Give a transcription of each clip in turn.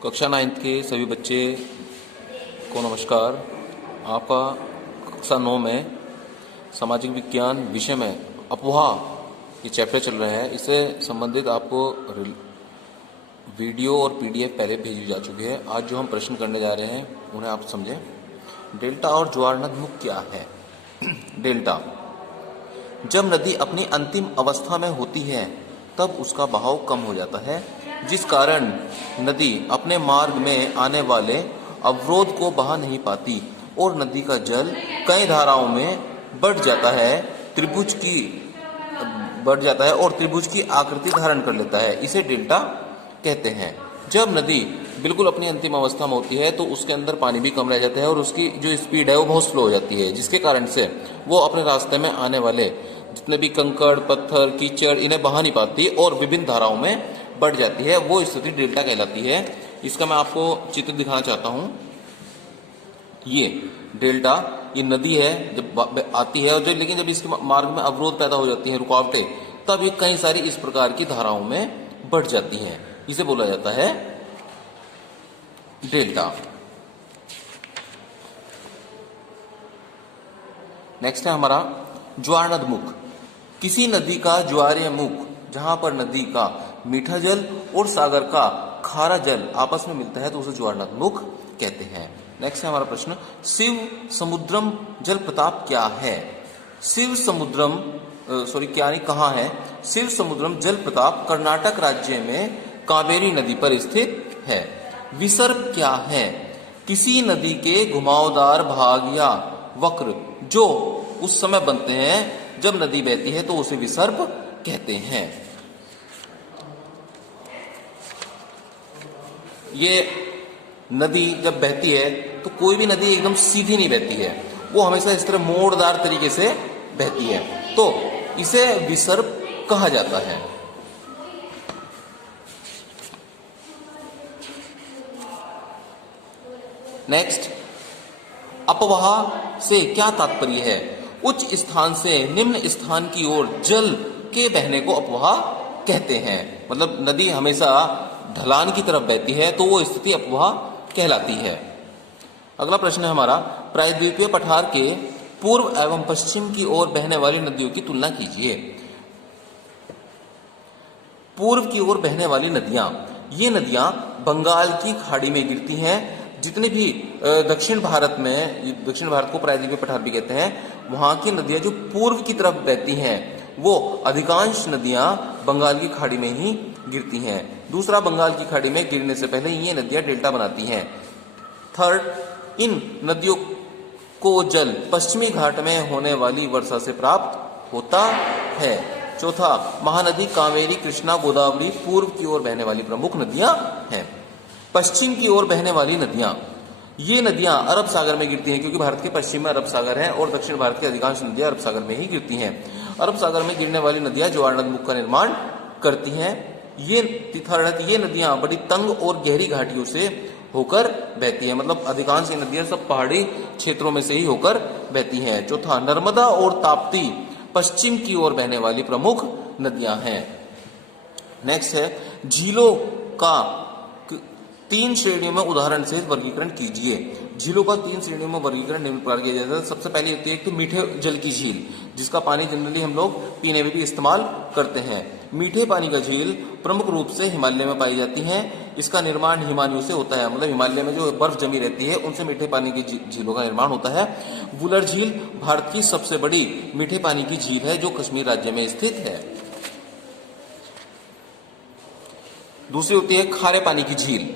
कक्षा 9th के सभी बच्चे को नमस्कार। आपका कक्षा 9 में सामाजिक विज्ञान विषय में अपोहा ये चैप्टर चल रहा है। इससे संबंधित आपको वीडियो और पीडीएफ पहले भेजी जा चुकी है। आज जो हम प्रश्न करने जा रहे हैं उन्हें आप समझें। डेल्टा और ज्वार नदमुख क्या है? डेल्टा, जब नदी अपनी अंतिम अवस्था में होती है तब उसका बहाव कम हो जाता है, जिस कारण नदी अपने मार्ग में आने वाले अवरोध को बहा नहीं पाती और नदी का जल कई धाराओं में बढ़ जाता है और त्रिभुज की आकृति धारण कर लेता है। इसे डेल्टा कहते हैं। जब नदी बिल्कुल अपनी अंतिम अवस्था में होती है तो उसके अंदर पानी भी कम रह जाता है और उसकी जो स्पीड है वो बहुत स्लो हो जाती है, जिसके कारण से वो अपने रास्ते में आने वाले जितने भी कंकड़, पत्थर, कीचड़ इन्हें बहा नहीं पाती और विभिन्न धाराओं में बढ़ जाती है। वो स्थिति डेल्टा कहलाती है। इसका मैं आपको चित्र दिखाना चाहता हूं। ये डेल्टा, ये नदी है जब आती है और लेकिन जब इसके मार्ग में अवरोध पैदा हो जाती है, रुकावटें, तब ये कई सारी इस प्रकार की धाराओं में बढ़ जाती हैं। इसे बोला जाता है डेल्टा। नेक्स्ट है हमारा ज्वार नदमुख। किसी नदी का ज्वारीय मुख, जहां पर नदी का मीठा जल और सागर का खारा जल आपस में मिलता है तो उसे ज्वार नदमुख कहते हैं। नेक्स्ट है हमारा प्रश्न, शिव समुद्रम जल प्रताप क्या है? शिव समुद्रम क्या नहीं कहाँ है? शिव समुद्रम जल प्रताप कर्नाटक राज्य में कावेरी नदी पर स्थित है। विसर्प क्या है? किसी नदी के घुमावदार भाग या वक्र जो उस समय बनते हैं जब नदी बहती है तो उसे विसर्प कहते हैं। ये नदी जब बहती है तो कोई भी नदी एकदम सीधी नहीं बहती है, वो हमेशा इस तरह मोड़दार तरीके से बहती है, तो इसे विसर्प कहा जाता है। नेक्स्ट, अपवाह से क्या तात्पर्य है? उच्च स्थान से निम्न स्थान की ओर जल के बहने को अपवाह कहते हैं। मतलब नदी हमेशा ढलान की तरफ बहती है तो वो स्थिति अपवाह कहलाती है। अगला प्रश्न है हमारा, प्रायद्वीपीय पठार के पूर्व एवं पश्चिम की ओर बहने वाली नदियों की तुलना कीजिए। पूर्व की ओर बहने वाली नदियां, ये नदियां बंगाल की खाड़ी में गिरती हैं। जितने भी दक्षिण भारत को प्रायद्वीपीय पठार भी कहते हैं, वहां की नदियां जो पूर्व की तरफ बहती हैं वो अधिकांश नदियां बंगाल की खाड़ी में ही गिरती हैं। दूसरा, बंगाल की खाड़ी में गिरने से पहले ये नदियां डेल्टा बनाती हैं। थर्ड, इन नदियों को जल पश्चिमी घाट में होने वाली वर्षा से प्राप्त होता है। चौथा, महानदी कावेरी, कृष्णा, गोदावरी पूर्व की ओर बहने वाली प्रमुख नदियां हैं। पश्चिम की ओर बहने वाली नदियां, ये नदियां अरब सागर में गिरती हैं, क्योंकि भारत के पश्चिम में अरब सागर है और दक्षिण भारत की अधिकांश नदियां अरब सागर में ही गिरती हैं। अरब सागर में गिरने वाली नदियां ज्वार नदमुख का निर्माण करती हैं। ये नदियां बड़ी तंग और गहरी घाटियों से होकर बहती हैं। मतलब अधिकांश ये नदियां सब पहाड़ी क्षेत्रों में से ही होकर बहती हैं। चौथा, नर्मदा और ताप्ती पश्चिम की ओर बहने वाली प्रमुख नदियां हैं। नेक्स्ट है, झीलों का 3 श्रेणियों में उदाहरण से वर्गीकरण कीजिए। झीलों का 3 श्रेणियों में वर्गीकरण निम्न प्रकार किया जाता है। सबसे पहले होती है एक तो मीठे जल की झील, जिसका पानी जनरली हम लोग पीने में भी इस्तेमाल करते हैं। मीठे पानी का झील प्रमुख रूप से हिमालय में पाई जाती है। इसका निर्माण हिमानियों से होता है, मतलब हिमालय में जो बर्फ जमी रहती है उनसे मीठे पानी की झीलों का निर्माण होता है। वुलर झील भारत की सबसे बड़ी मीठे पानी की झील है जो कश्मीर राज्य में स्थित है। दूसरी होती है खारे पानी की झील।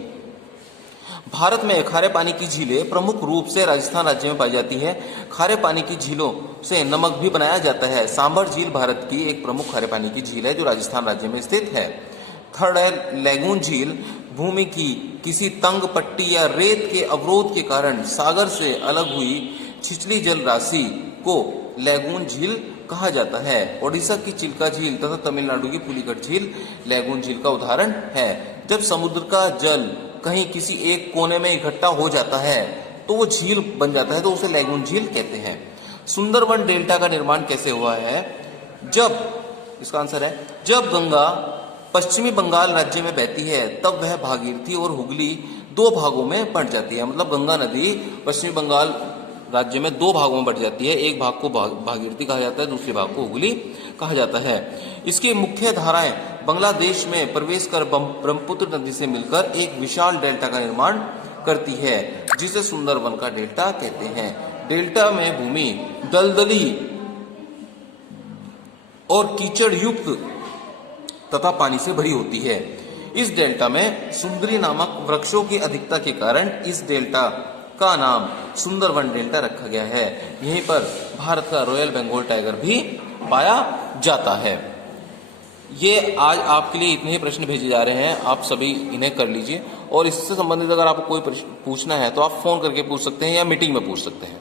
भारत में खारे पानी की झीलें प्रमुख रूप से राजस्थान राज्य में पाई जाती है। खारे पानी की झीलों से नमक भी बनाया जाता है। सांभर झील भारत की एक प्रमुख खारे पानी की झील है जो राजस्थान राज्य में स्थित है। थर्ड है लैगून झील। भूमि की किसी तंग पट्टी या रेत के अवरोध के कारण सागर से अलग हुई छिछली जल राशि को लैगून झील कहा जाता है। ओडिशा की चिल्का झील तथा तमिलनाडु की पुलिकट झील लैगून झील का उदाहरण है। जब समुद्र का जल कहीं किसी एक कोने में इकट्ठा हो जाता है तो वो झील बन जाता है, तो उसे लैगून झील कहते हैं। सुंदरवन डेल्टा का निर्माण कैसे हुआ है? इसका आंसर है जब गंगा पश्चिमी बंगाल राज्य में बहती है तब वह भागीरथी और हुगली दो भागों में बंट जाती है। मतलब गंगा नदी पश्चिमी बंगाल राज्य में दो भागों में बंट जाती है। एक भाग को भागीरथी कहा जाता है, दूसरे भाग को हुगली कहा जाता है। इसकी मुख्य धाराएं बांग्लादेश में प्रवेश कर ब्रह्मपुत्र नदी से मिलकर एक विशाल डेल्टा का निर्माण करती है, जिसे सुंदरवन का डेल्टा कहते हैं। डेल्टा में भूमि दलदली और कीचड़ युक्त तथा पानी से भरी होती है। इस डेल्टा में सुंदरी नामक वृक्षों की अधिकता के कारण इस डेल्टा का नाम सुंदरवन डेल्टा रखा गया है। यहीं पर भारत का रॉयल बंगाल टाइगर भी पाया जाता है। ये आज आपके लिए इतने ही प्रश्न भेजे जा रहे हैं, आप सभी इन्हें कर लीजिए। और इससे संबंधित अगर आपको कोई प्रश्न पूछना है तो आप फोन करके पूछ सकते हैं या मीटिंग में पूछ सकते हैं।